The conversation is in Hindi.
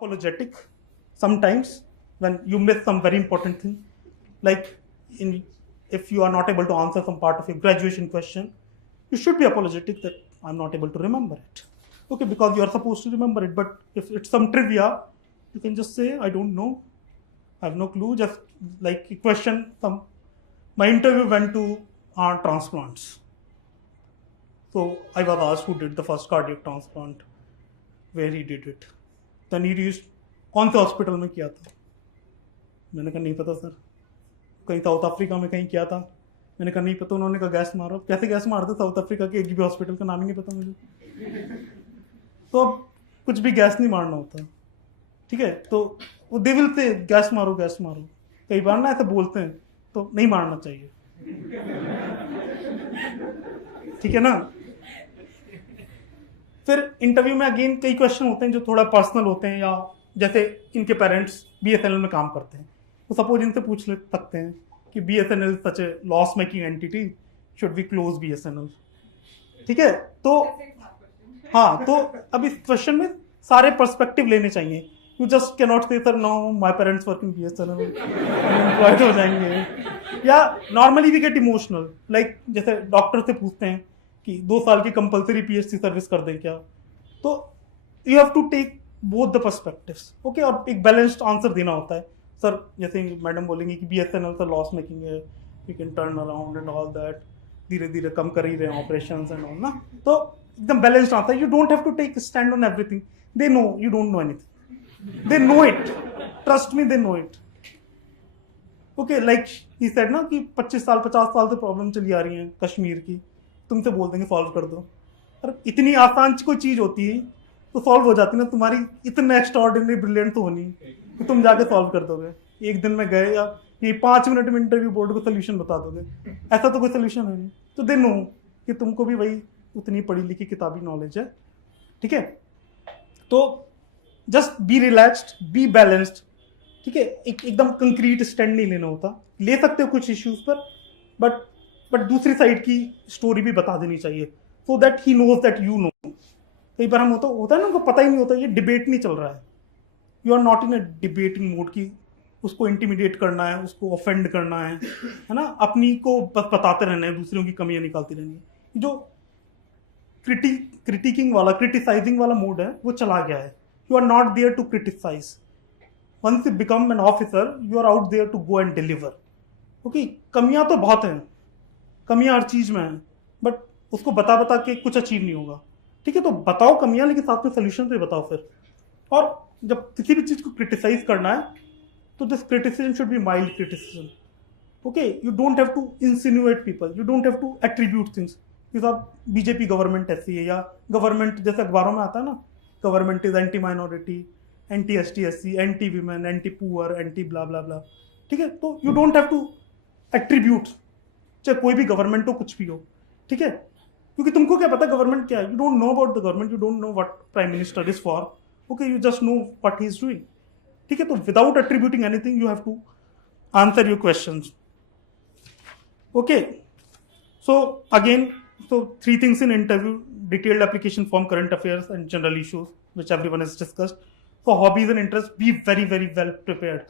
apologetic sometimes when you miss some very important thing, like if you are not able to answer some part of your graduation question, you should be apologetic that I'm not able to remember it. Okay, because you are supposed to remember it, but if it's some trivia, you can just say, I don't know, I have no clue. Just like a question, my interview went to transplants. So I was asked who did the first cardiac transplant, where he did it. Then he used, कौन से हॉस्पिटल में किया था? मैंने कहा नहीं पता सर. कहीं साउथ अफ्रीका में कहीं किया था. मैंने कहा नहीं पता. उन्होंने कहा गैस मारो. कैसे गैस मारते? साउथ अफ्रीका के एक भी हॉस्पिटल का नाम ही नहीं पता मुझे. तो अब कुछ भी गैस नहीं मारना होता, ठीक है. तो वो दे विल से गैस मारो गैस मारो. कई बार ना ऐसे बोलते हैं, तो नहीं मारना चाहिए, ठीक है ना. फिर इंटरव्यू में अगेन कई क्वेश्चन होते हैं जो थोड़ा पर्सनल होते हैं, या जैसे इनके पेरेंट्स बीएसएनएल में काम करते हैं, तो सपोज इनसे पूछ सकते हैं कि BSNL such a loss making entity, should we close BSNL, ठीक है. तो हाँ, तो अब इस क्वेश्चन में सारे पर्सपेक्टिव लेने चाहिए. You just can not say sir no my parents work in BSNL, employed हो जाएंगे. या normally we get emotional, like जैसे डॉक्टर से पूछते हैं कि 2 साल की कंपलसरी पीएचसी सर्विस कर दें क्या. तो you have to take both the perspectives, okay. और एक बैलेंस्ड आंसर देना होता है. सर जैसे मैडम बोलेंगे कि बीएसएनएल सर लॉस मेकिंग है, we can turn around and all that, धीरे धीरे कम कर ही रहे हैं ऑपरेशंस एंड ऑल ना. तो एकदम balanced answer. You don't have to take stand on everything. They know you don't know anything, they know it, trust me, they know it. Okay, like he said ना कि 25 साल 50 साल से प्रॉब्लम चली आ रही है कश्मीर की, तुमसे बोल देंगे सॉल्व कर दो. और इतनी आसान कोई चीज होती है तो सॉल्व हो जाती ना. तुम्हारी इतने एक्स्ट्राऑर्डिनरी ब्रिलियंट तो होनी कि तुम जाके सॉल्व कर दोगे. एक दिन में गए या ये 5 मिनट में इंटरव्यू बोर्ड को सोल्यूशन बता दोगे, ऐसा तो कोई सोल्यूशन है नहीं. तो दे नो कि तुमको भी वही उतनी पढ़ी लिखी किताबी नॉलेज है, ठीक है. तो just be relaxed, be balanced, ठीक है. एकदम कंक्रीट स्टैंड नहीं लेना होता. ले सकते हो कुछ इश्यूज पर, बट दूसरी साइड की स्टोरी भी बता देनी चाहिए, so that he knows that you know. कई बार हम होता है ना, उनको पता ही नहीं होता, ये डिबेट नहीं चल रहा है. You are not in a debating mode की उसको इंटिमिडेट करना है, उसको ऑफेंड करना है ना. अपनी को बस बताते रहना है, दूसरों की कमियां निकालती रहनी है. जो क्रिटिकिंग वाला, क्रिटिसाइजिंग वाला मोड है, वो चला गया है. You are not there to criticise. Once you become an officer, you are out there to go and deliver. Okay, कमियां तो बहुत हैं, कमियां हर चीज में हैं, बट उसको बता के कुछ अचीव नहीं होगा, ठीक है. तो बताओ कमियां, लेकिन साथ में सोल्यूशन भी बताओ फिर. और जब किसी भी चीज को क्रिटिसाइज करना है, तो this criticism should be mild criticism. Okay, you don't have to insinuate people, you don't have to attribute things कि साहब बीजेपी गवर्नमेंट ऐसी है, या गवर्नमेंट जैसे अखबारों में आता है ना, government is anti minority, anti ST SC, anti women, anti poor, anti bla bla bla, ठीक है. तो you don't have to attribute, चाहे कोई भी गवर्नमेंट हो, कुछ भी हो, ठीक है. क्योंकि तुमको क्या पता गवर्नमेंट क्या है. You don't know about the government, you don't know what prime minister is for. Okay, you just know what he is doing, ठीक है. तो without attributing anything, you have to answer your questions. Okay, so again, so 3 things in interview: detailed application form, current affairs, and general issues which everyone has discussed. For hobbies and interests, be very, very well prepared.